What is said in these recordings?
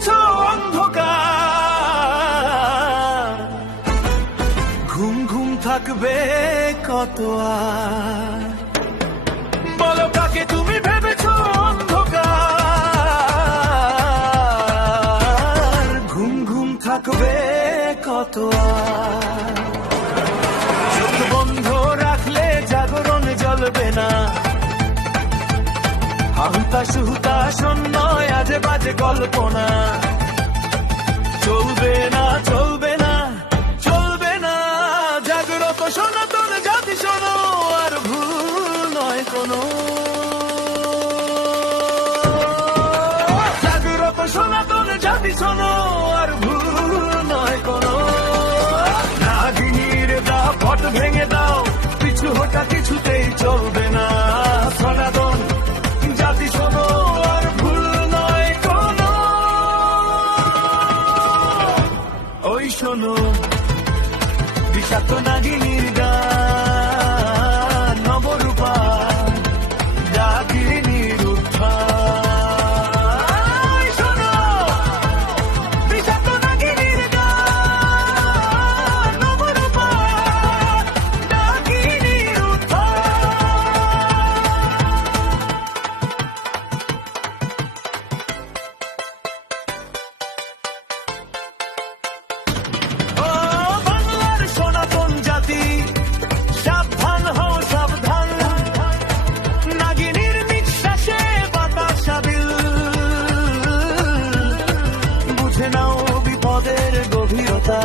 ভেবেছো অন্ধকার, ঘুম ঘুম থাকবে কত আর। বলো কাকে তুমি ভেবেছো অন্ধকার, ঘুম ঘুম থাকবে কত আর। চোখ বন্ধ রাখলে জাগরণ জ্বলবে না, হুতাশ হুতাশ নয় আজে বাজে কল্পনা। চলবে না চলবে না চলবে না, জাগ্রত সনাতন জাতি শোনো, আর ভুল নয় কোনো। জাগ্রত সনাতন জাতি শোনো, আর ভুল নয় কোনো। নাগিনীর দাপট ভেঙে দাও, পিছু হটা কিছুতেই চলবে না। সনাতন জাতি শোনো, আর ভুল নয় কোনো। ওই শোনো বিষাক্ত নাগিনীর গান, নবরূপা ডাকিনীর উত্থান। শোনো বিষাক্ত নাগিনীর গান, নবরূপা ডাকিনীর সাবধান হও সাবধান, নাগিনীর নিঃশ্বাসে বাতাস আবিল। বুঝে নাও বিপদের গভীরতা,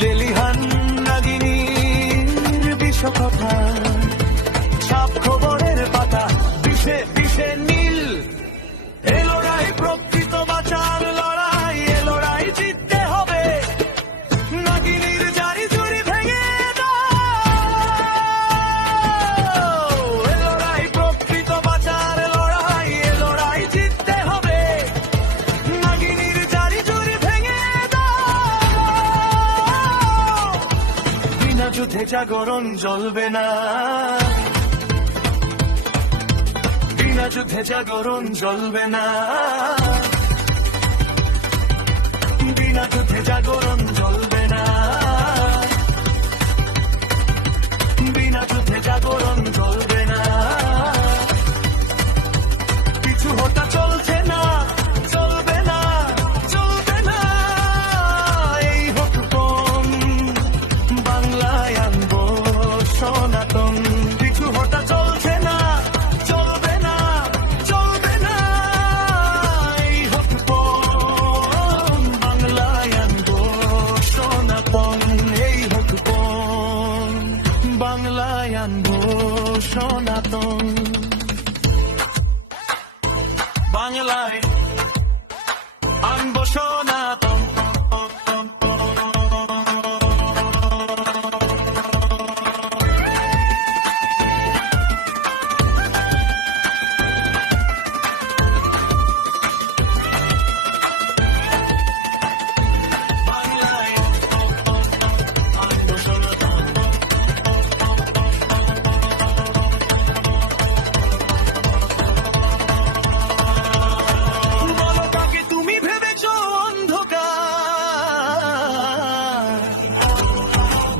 লেলিহান নাগিনীর বিষ কথা। সাপ খবরের পাতা বিষে বিষে নীল, এ লড়াই প্রকৃত বাঁচার লড়াই, এ লড়াই জিততে হবে। নাগিনীর জারি জুড়ি ভেঙে দাও, এ লড়াই প্রকৃত বাঁচার লড়াই, এ লড়াই জিততে হবে। নাগিনীর জারি জুড়ি ভেঙে দাও, বিনা যুদ্ধে জাগরণ জ্বলবে না। বিনা যুদ্ধে জাগরণ জ্বলবে না, বিনা যুদ্ধে জাগরণ জ্বলবে না, বিনা যুদ্ধে জাগরণ জ্বলবে না। কিছু হতা চলছে না, চলবে না চলবে না, এই হুকুম বাংলায় আনবো সনাতন। কিছু হতা চলছে না, চলবে না চলবে না, এই হুকুম বাংলায় আনবো সনাতন। এই হুকুম বাংলায় আনবো সনাতন, বাংলায় আনবো সনাতন। বাংলায় আনবো সনাতন। বলো কাকে তুমি ভেবেছো অন্ধকার,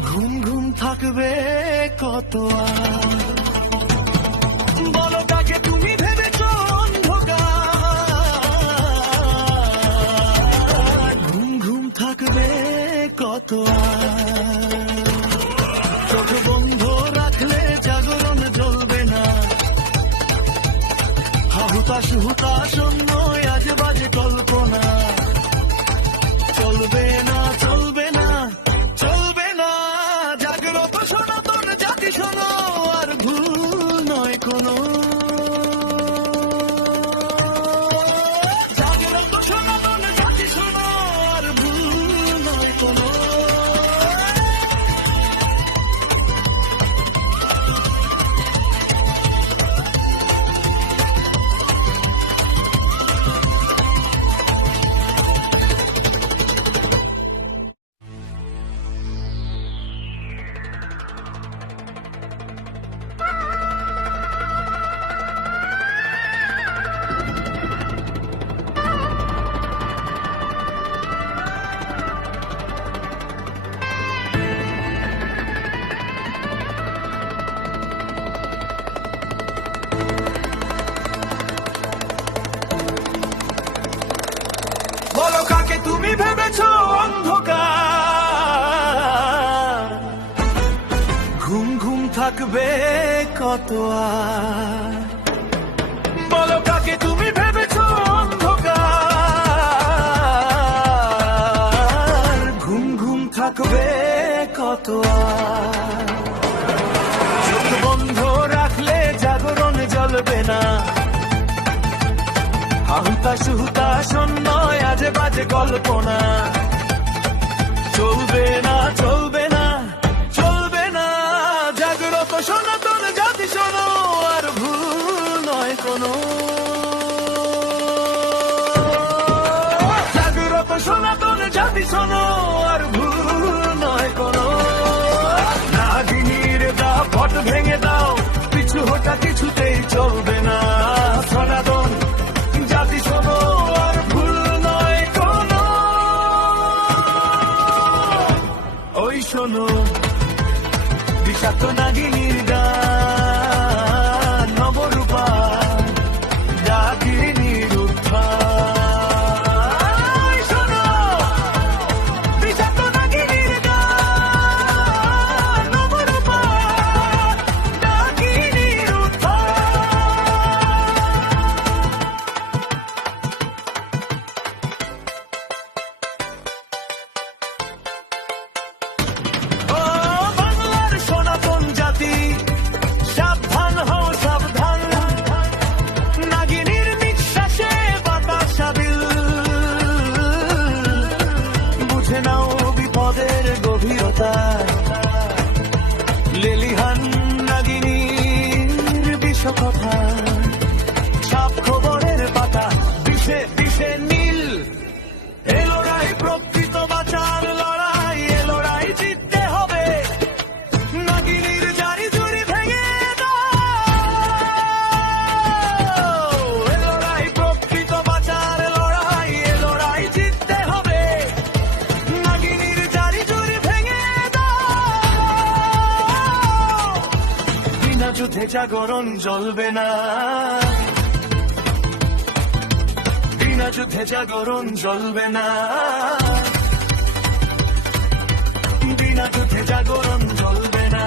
ঘুম ঘুম থাকবে কত আর। বলো কাকে তুমি ভেবেছো অন্ধকার, ঘুম ঘুম থাকবে কত আর। চোখ বন্ধ রাখলে জাগরণ জ্বলবে না, হুতাশ হুতাশ নয় আজে বাজে কল্পনা। চলবে না চলবে না চলবে না, জাগ্রত সনাতন জাতি শোনো, আর ভুল নয় কোনো। জাগ্রত সনাতন জাতি শোনো, আর ভুল নয় কোনো। কত আর। বলো কাকে তুমি ভেবেছো অন্ধকার, ঘুম ঘুম থাকবে কত আর। চোখ বন্ধ রাখলে জাগরণ জ্বলবে না, হুতাশ হুতাশ নয় আজে বাজে কল্পনা। চলবে না চলবে না চলবে না, জাগ্রত সনাতন জাতি শোনো, আর ভুল নয় কোনো। জাগ্রত সনাতন জাতি শোনো, আর ভুল নয় কোনো। নাগিনীর দাপট ভেঙে দাও, পিছু হটা কিছুতেই চলবে না। সনাতন জাতি শোনো, আর ভুল নয় কোনো। ওই শোনো বিষাক্ত নাগিনীর গান, নবরূপা ডাকিনীর উত্থান। ওই শোনো বিষাক্ত নাগিনীর গান, নবরূপা ডাকিনীর উত্থান। ও বাংলার সনাতন জাতি, সাবধান হও সাবধান, নাগিনীর নিঃশ্বাসে বাতাস আবিল। বুঝে নাও বিপদের গভীরতা, লেলিহান নাগিনীর বিষ কথা। সাপ খবরের পাতা বিষে বিষে নীল, এ লড়াই প্রকৃত বাঁচার লড়াই, এ লড়াই জিততে হবে। নাগিনীর জারি জুড়ি ভেঙে দাও, এ লড়াই প্রকৃত বাঁচার লড়াই, এ লড়াই জিততে হবে। নাগিনীর জারি জুড়ি ভেঙে দাও, বিনা যুদ্ধে জাগরণ জ্বলবে না। বিনা যুদ্ধে জাগরণ জ্বলবে না। বিনা যুদ্ধে জাগরণ জ্বলবে না।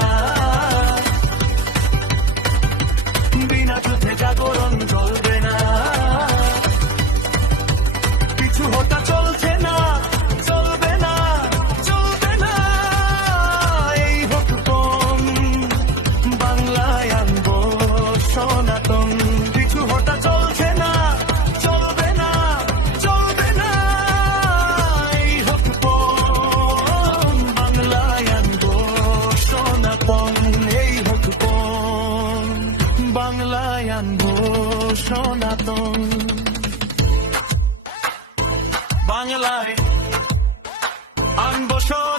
বিনা যুদ্ধে জাগরণ জ্বলবে না। পিছু হটা চলছে না, চলবে না চলবে না। এই হোক কম, বাংলায় আনবো সনাতন। পিছু হটা চলছে না, চলবে না চলবে না। এই হোক কম, বাংলায় আনবো সনাতন। এই হোক কম, বাংলায় আনবো সনাতন। বাংলায় আনবো সনাতন।